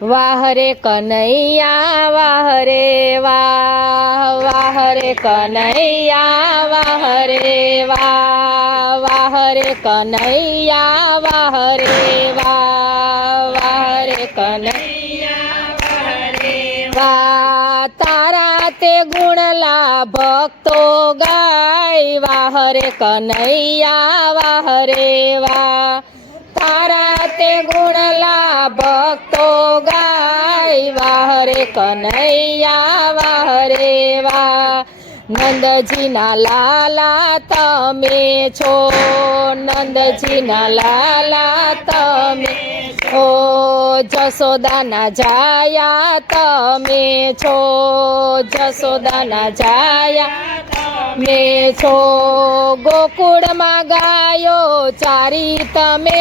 વાહ રે કનૈયા વાહ રે વાહ, વાહ રે કનૈયા વાહ રે વાહ, વાહ રે કનૈયા વાહ રે વાહ, વાહ રે કનૈયા વાહ રે વાહ. તારા તે ગુણલા ભક્તો ગાય, વાહ રે કનૈયા વાહ રે વાહ. તારા તે ગુણલા ભક્તો ગાય, વાહ રે કનૈયા વાહ રે વાહ. નંદજીના લાલા તમે છો, નંદજીના લાલા તમે છો, જશોદાના જાયા તમે છો, જશોદાના જાયા તમે છો. ગોકુળમાં ગાયો ચારી તમે,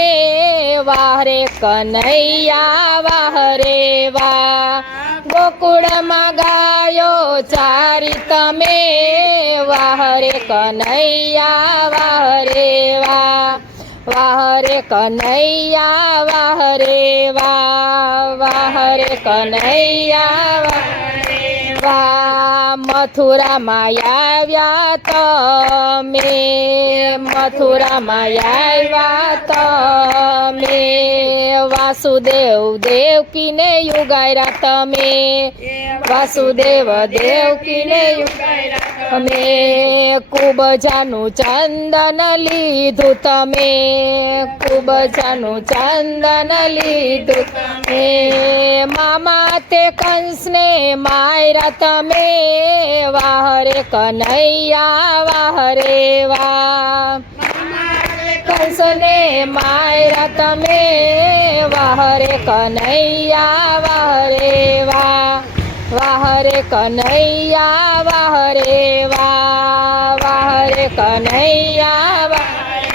વાહ રે કનૈયા વાહ રે વાહ. ગોકુળમાં ગાયો ચારી તમે, વાહ રે કનૈયા વાહ રે વાહ, વાહ રે કનૈયા વાહ રે વાહ, વાહ રે કનૈયા વાહ રે વાહ. મથુરામાં આવ્યા તમે, મથુરામાં આવ્યા તમે, વાસુદેવ દેવકીને યુગાયરા તમે, વાસુદેવ દેવકીને યુગાયરા તમે. કુબજાનું ચંદન લીધું તમે, કુબજાનું ચંદન લીધું તમે. મામા તે કંસને માયરા તમે, વાહ રે કનૈયા વાહ રે વાહ. કંસને માયરા તમે, વાહ રે કનૈયા વાહ રે વાહ, વાહ રે કનૈયા વાહ રે વાહ, વાહ રે કનૈયા વાહ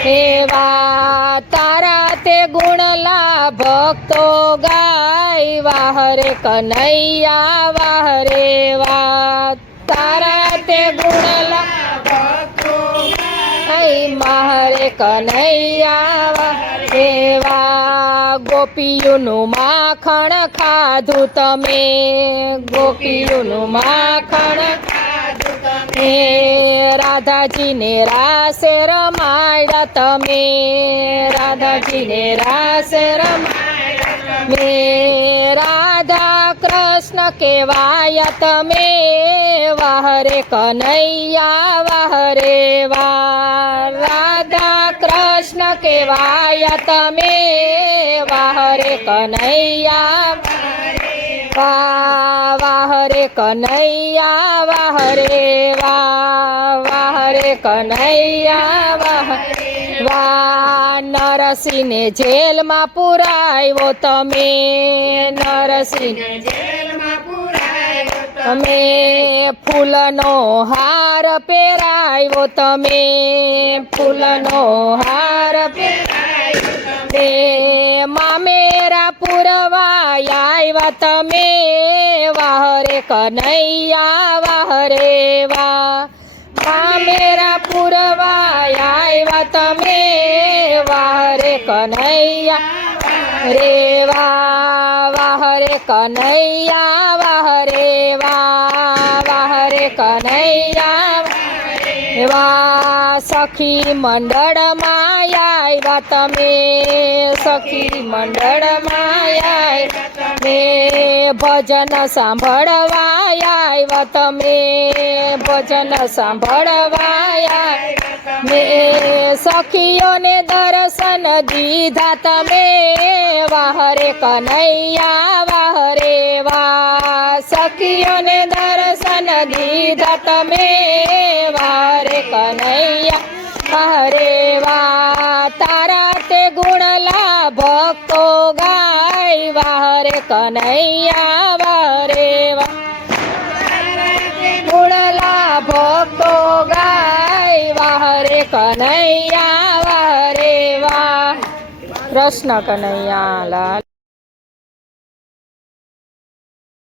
રે વાહ. તારા તે ગુણલા ભક્તો ગાય, વાહ રે કનૈયા વાહ રે વાહ. તારા તે ગુણલા ભક્તો ગાય, વાહ રે કનૈયા વાહ રે વાહ. ગોપીઓનું માખણ ખાધું તમે, ગોપીઓનું માખણ ખાધું તમે. રાધાજીને રાસે રમાડ્યા તમે, રાધાજીને રાસે રમાડ્યા તમે. રાધા કૃષ્ણ કેવાયા તમે, વાહ રે કનૈયા વાહ રે વાહ. રાધા કૃષ્ણ કેવાયા તમે, વાહ રે કનૈયા વાહ, વાહ રે કનૈયા વાહ રે વાહ, વાહ રે કનૈયા વાહ વાહ. નરસિંહને જેલમાં પુરાયો તમે, નરસિંહને જેલમાં પુરાયો તમે. ફૂલનો હાર પહેરાયો તમે, ફૂલનો હાર પહેરાયો તમે. મામેરા પુરવા આવ્યા તમે, વાહ રે કનૈયા વાહ રે વાહ. મામેરા પુરવા આવ્યા તમે, વાહ રે કનૈયા રે વાહ, વાહ રે કનૈયા વાહ રે વાહ, વાહ રે કનૈયા વાહ. સખી મંડળમાં આવ્યા તમે, સખી મંડળમાં આવ્યા તમે. ભજન સાંભળવા આવ્યા તમે, ભજન સાંભળવા આવ્યા તમે. સખીઓને દર્શન દીધા તમે, વાહ રે કનૈયા વાહ રે વાહ. સખીઓને દર્શન દીધા તમે, વાહ રે કનૈયા વાહ રે વાહ. તારા તે ગુણલા ભક્તો ગાય, વાહ રે કનૈયા વાહ રે વાહ. ગુણલા ભક્તો ગાય, વાહ રે કનૈયા વાહ રે વાહ. કૃષ્ણ કનૈયા લાલ.